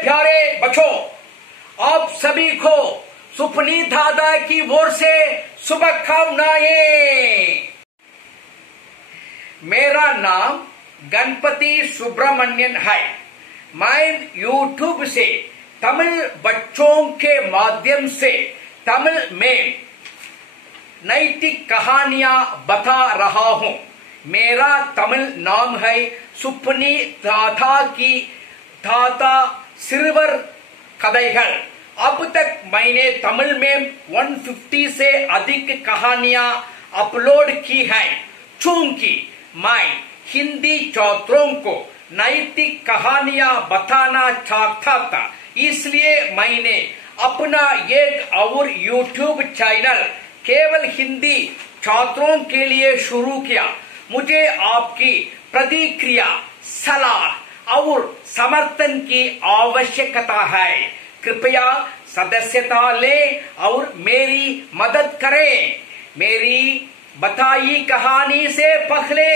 प्यारे बच्चों, आप सभी को सुपनी दादा की ओर से शुभकामनाएं। मेरा नाम गणपति सुब्रमण्यन है। मैं यूट्यूब से तमिल बच्चों के माध्यम से तमिल में नैतिक कहानियां बता रहा हूं। मेरा तमिल नाम है सुपनी दादा की दादा सिरवर कथैகள்। अब तक मैंने तमिल में 150 से अधिक कहानियां अपलोड की हैं। चूंकि मैं हिंदी छात्रों को नैतिक कहानियां बताना चाहता था, इसलिए मैंने अपना एक और यूट्यूब चैनल केवल हिंदी छात्रों के लिए शुरू किया। मुझे आपकी प्रतिक्रिया, सलाह और समर्थन की आवश्यकता है। कृपया सदस्यता लें और मेरी मदद करें। मेरी बताई कहानी से पहले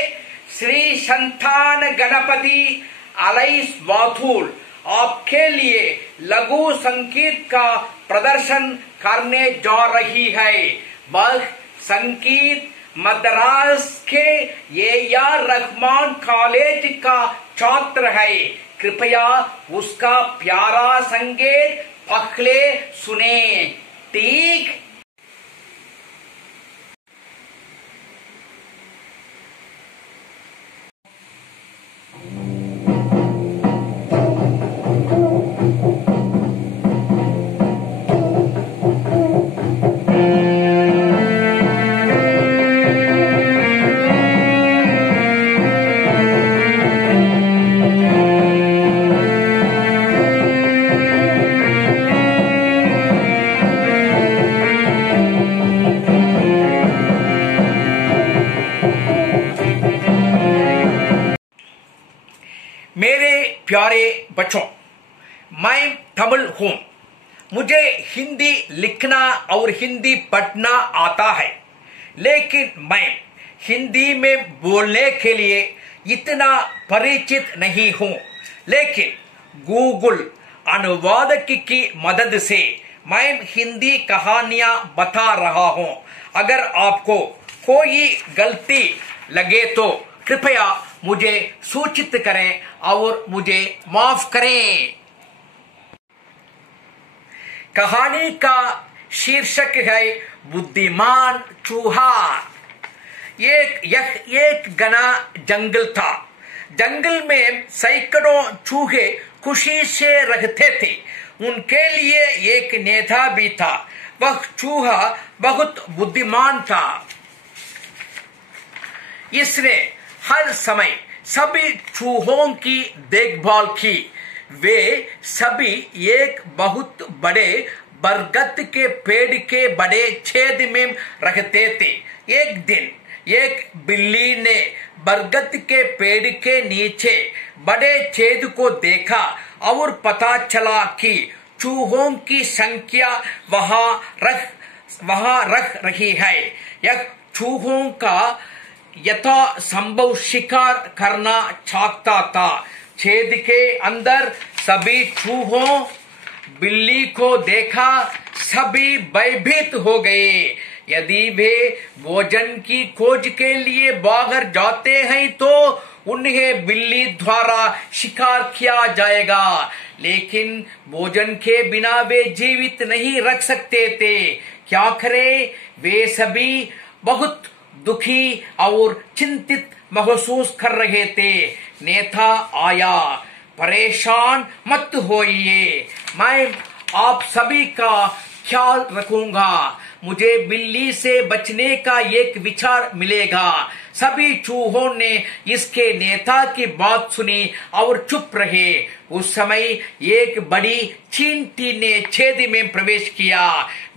श्री संतान गणपति अलैस वाथुल आपके लिए लघु संगीत का प्रदर्शन करने जा रही है। वह संगीत मद्रास के ए.आर. रहमान कॉलेज का छात्र है। कृपया उसका प्यारा संगीत पहले सुने। ठीक। मेरे प्यारे बच्चों, मैं तमिल हूं। मुझे हिंदी लिखना और हिंदी पढ़ना आता है, लेकिन मैं हिंदी में बोलने के लिए इतना परिचित नहीं हूं। लेकिन गूगल अनुवादक की मदद से मैं हिंदी कहानियां बता रहा हूं। अगर आपको कोई गलती लगे तो कृपया मुझे सूचित करें और मुझे माफ करें। कहानी का शीर्षक है बुद्धिमान चूहा। एक घना जंगल था। जंगल में सैकड़ों चूहे खुशी से रहते थे। उनके लिए एक नेता भी था। वह चूहा बहुत बुद्धिमान था। इसने हर समय सभी चूहों की देखभाल की। वे सभी एक बहुत बड़े बरगद के पेड़ के बड़े छेद में रहते थे। एक दिन एक बिल्ली ने बरगद के पेड़ के नीचे बड़े छेद को देखा और पता चला कि चूहों की संख्या वहां रह रही है। यह चूहों का यथा संभव शिकार करना चाहता था। छेद के अंदर सभी चूहों बिल्ली को देखा। सभी भयभीत हो गए। यदि वे भोजन की खोज के लिए बाहर जाते हैं तो उन्हें बिल्ली द्वारा शिकार किया जाएगा, लेकिन भोजन के बिना वे जीवित नहीं रख सकते थे। क्या करें? वे सभी बहुत दुखी और चिंतित महसूस कर रहे थे। नेता आया। परेशान मत होइए, मैं आप सभी का ख्याल रखूंगा। मुझे बिल्ली से बचने का एक विचार मिलेगा। सभी चूहों ने इसके नेता की बात सुनी और चुप रहे। उस समय एक बड़ी चींटी ने छेद में प्रवेश किया।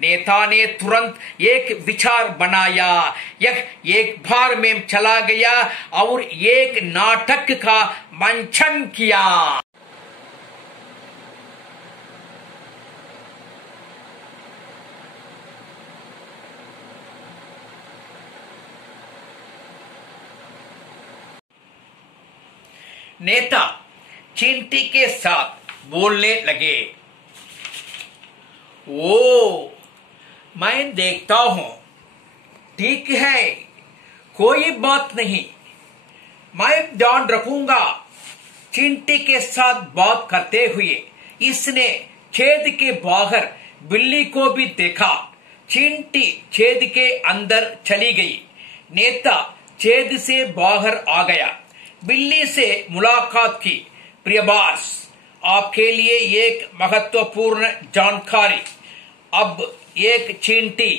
नेता ने तुरंत एक विचार बनाया। यह एक बार में चला गया और एक नाटक का मंचन किया। नेता चींटी के साथ बोलने लगे। ओ, मैं देखता हूं, ठीक है, कोई बात नहीं, मैं ध्यान रखूंगा। चींटी के साथ बात करते हुए इसने छेद के बाहर बिल्ली को भी देखा। चींटी छेद के अंदर चली गई। नेता छेद से बाहर आ गया। बिल्ली से मुलाकात की। प्रिय बॉस, आपके लिए एक महत्वपूर्ण जानकारी। अब एक चींटी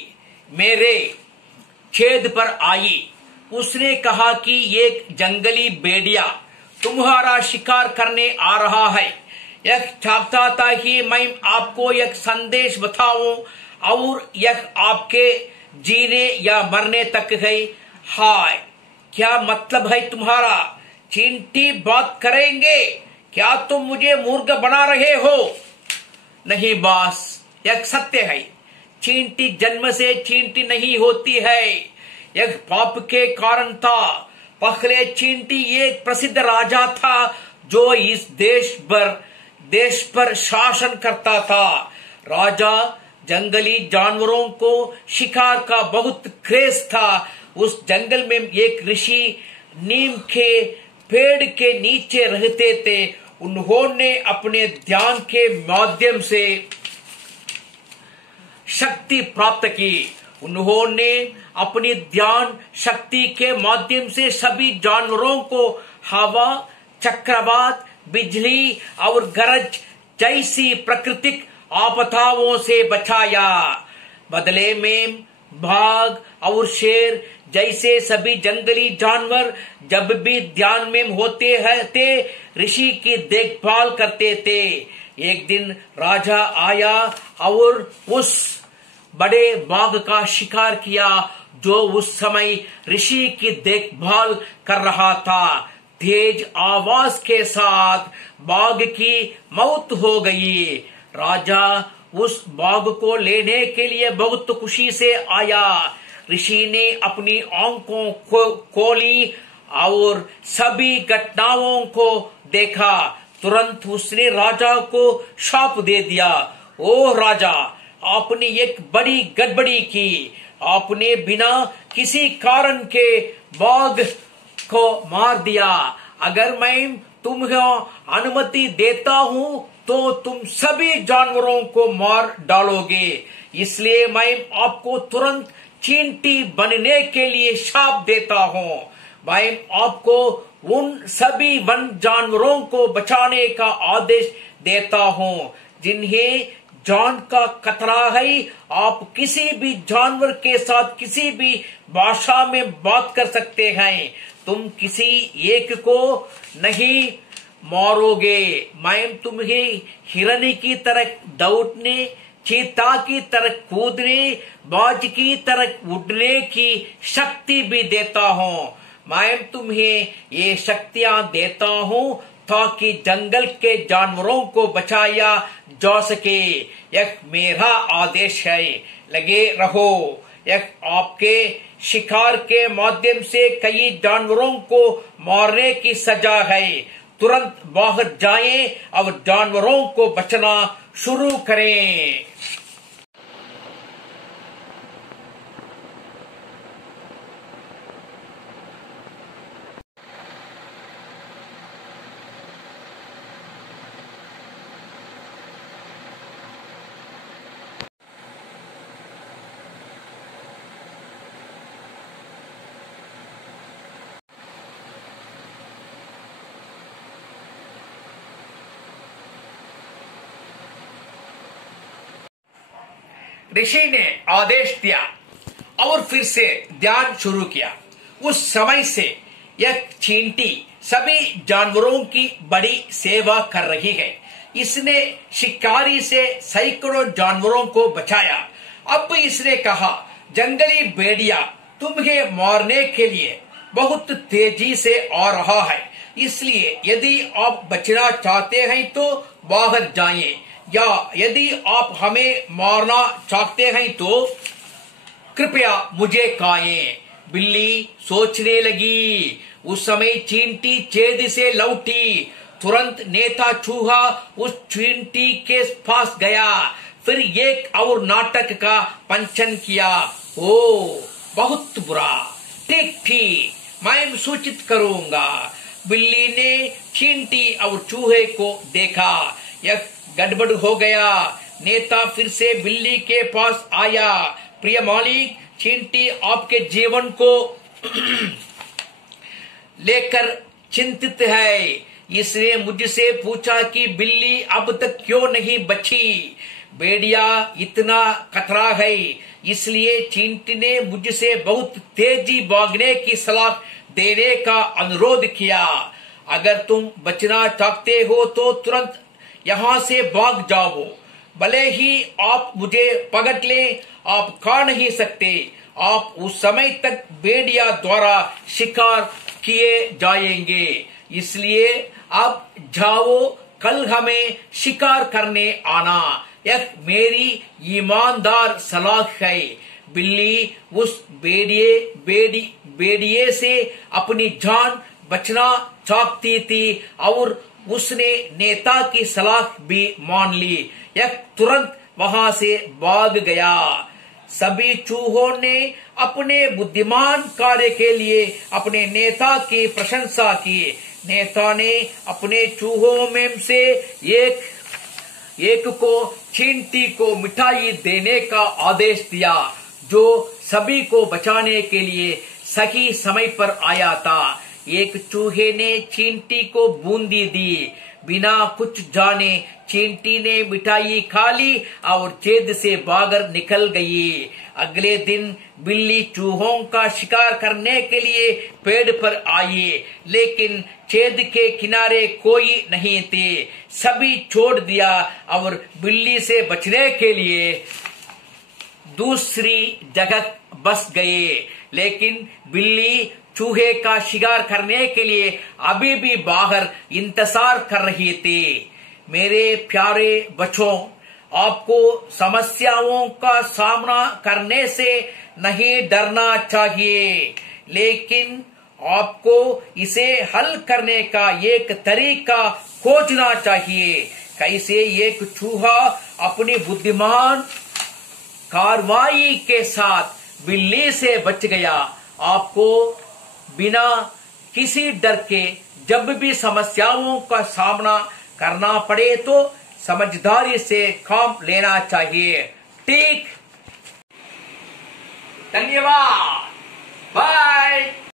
मेरे छेद पर आई। उसने कहा कि एक जंगली भेड़िया तुम्हारा शिकार करने आ रहा है। यह चाहता था कि मैं आपको एक संदेश बताऊं और यह आपके जीने या मरने तक है। हाय, क्या मतलब है तुम्हारा? चींटी बात करेंगे? क्या तुम मुझे मूर्ख बना रहे हो? नहीं बॉस, यह सत्य है। चींटी जन्म से चींटी नहीं होती है। यह पाप के कारण था। पहले चींटी एक प्रसिद्ध राजा था जो इस देश पर शासन करता था। राजा जंगली जानवरों को शिकार का बहुत क्रेज था। उस जंगल में एक ऋषि नीम के पेड़ के नीचे रहते थे। उन्होंने अपने ध्यान के माध्यम से शक्ति प्राप्त की। उन्होंने अपनी ध्यान शक्ति के माध्यम से सभी जानवरों को हवा, चक्रवात, बिजली और गरज जैसी प्राकृतिक आपदाओं से बचाया। बदले में बाघ और शेर जैसे सभी जंगली जानवर जब भी ध्यान में होते थे ऋषि की देखभाल करते थे। एक दिन राजा आया और उस बड़े बाघ का शिकार किया जो उस समय ऋषि की देखभाल कर रहा था। तेज आवाज के साथ बाघ की मौत हो गई। राजा उस बाघ को लेने के लिए बहुत खुशी से आया। ऋषि ने अपनी आंखों को खोली और सभी घटनाओं को देखा। तुरंत उसने राजा को शाप दे दिया। ओ राजा, आपने एक बड़ी गड़बड़ी की। आपने बिना किसी कारण के बाघ को मार दिया। अगर मैं तुम्हें अनुमति देता हूं तो तुम सभी जानवरों को मार डालोगे। इसलिए मैं आपको तुरंत चींटी बनने के लिए शाप देता हूं। मैं आपको उन सभी वन जानवरों को बचाने का आदेश देता हूं जिन्हें जान का खतरा है। आप किसी भी जानवर के साथ किसी भी भाषा में बात कर सकते हैं। तुम किसी एक को नहीं मारोगे। मैं तुम्हें हिरनी की तरह दौड़ने, चीता की तरह कूदने, बाज की तरह उड़ने की शक्ति भी देता हूँ। मैं तुम्हें ये शक्तियां देता हूँ ताकि जंगल के जानवरों को बचाया जा सके। यह मेरा आदेश है, लगे रहो। यह आपके शिकार के माध्यम से कई जानवरों को मारने की सजा है। तुरंत बाहर जाएं और जानवरों को बचना शुरू करें। ऋषि ने आदेश दिया और फिर से ध्यान शुरू किया। उस समय से यह चींटी सभी जानवरों की बड़ी सेवा कर रही है। इसने शिकारी से सैकड़ों जानवरों को बचाया। अब इसने कहा, जंगली भेड़िया तुम्हें मारने के लिए बहुत तेजी से आ रहा है। इसलिए यदि आप बचना चाहते हैं तो बाहर जाएं, या यदि आप हमें मारना चाहते हैं तो कृपया मुझे खाएं। बिल्ली सोचने लगी। उस समय चींटी छेद से लौटी तुरंत नेता चूहा उस चींटी के पास गया, फिर एक और नाटक का पंचन किया। ओ बहुत बुरा, ठीक, मैं सूचित करूंगा। बिल्ली ने चींटी और चूहे को देखा, यह गड़बड़ हो गया। नेता फिर से बिल्ली के पास आया। प्रिय मालिक, चींटी आपके जीवन को लेकर चिंतित है। इसने मुझसे पूछा कि बिल्ली अब तक क्यों नहीं बची। भेड़िया इतना खतरा है, इसलिए चींटी ने मुझसे बहुत तेजी भागने की सलाह देने का अनुरोध किया। अगर तुम बचना चाहते हो तो तुरंत यहाँ से भाग जाओ। भले ही आप मुझे पकड़ लें, आप खा नहीं सकते। आप उस समय तक भेड़िया द्वारा शिकार किए जाएंगे। इसलिए अब जाओ, कल हमें शिकार करने आना। यह मेरी ईमानदार सलाह है। बिल्ली उस भेड़िए से अपनी जान बचना चाहती थी और उसने नेता की सलाह भी मान ली। यह तुरंत वहां से भाग गया। सभी चूहों ने अपने बुद्धिमान कार्य के लिए अपने नेता की प्रशंसा की। नेता ने अपने चूहों में से एक को चींटी को मिठाई देने का आदेश दिया, जो सभी को बचाने के लिए सही समय पर आया था। एक चूहे ने चींटी को बूंदी दी। बिना कुछ जाने चींटी ने मिठाई खा ली और छेद से बाहर निकल गई। अगले दिन बिल्ली चूहों का शिकार करने के लिए पेड़ पर आई, लेकिन छेद के किनारे कोई नहीं थे। सभी छोड़ दिया और बिल्ली से बचने के लिए दूसरी जगह बस गए। लेकिन बिल्ली चूहे का शिकार करने के लिए अभी भी बाहर इंतजार कर रही थी। मेरे प्यारे बच्चों, आपको समस्याओं का सामना करने से नहीं डरना चाहिए, लेकिन आपको इसे हल करने का एक तरीका खोजना चाहिए। कैसे एक चूहा अपनी बुद्धिमान कार्रवाई के साथ बिल्ली से बच गया। आपको बिना किसी डर के जब भी समस्याओं का सामना करना पड़े तो समझदारी से काम लेना चाहिए। ठीक, धन्यवाद, बाय।